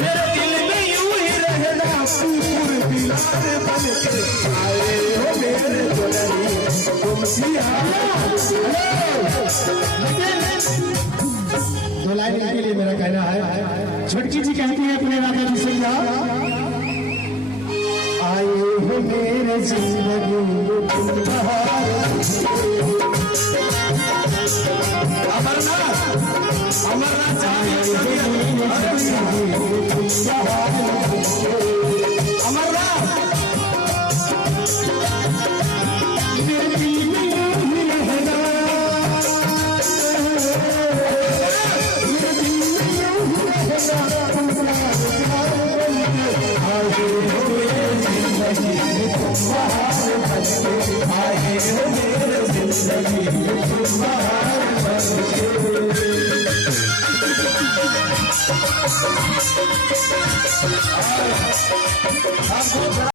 मेरे दिल में यूं ही रहना कुकुर बिलार बन के आए हो मेरे दुल्हनी तुम दो लाइन के लिए मेरा कहना है। छोटकी जी कहती है अपने राधा जी से क्या आए हो मेरे जिंदगी अमरनाथ अमरनाथ अमरनाथ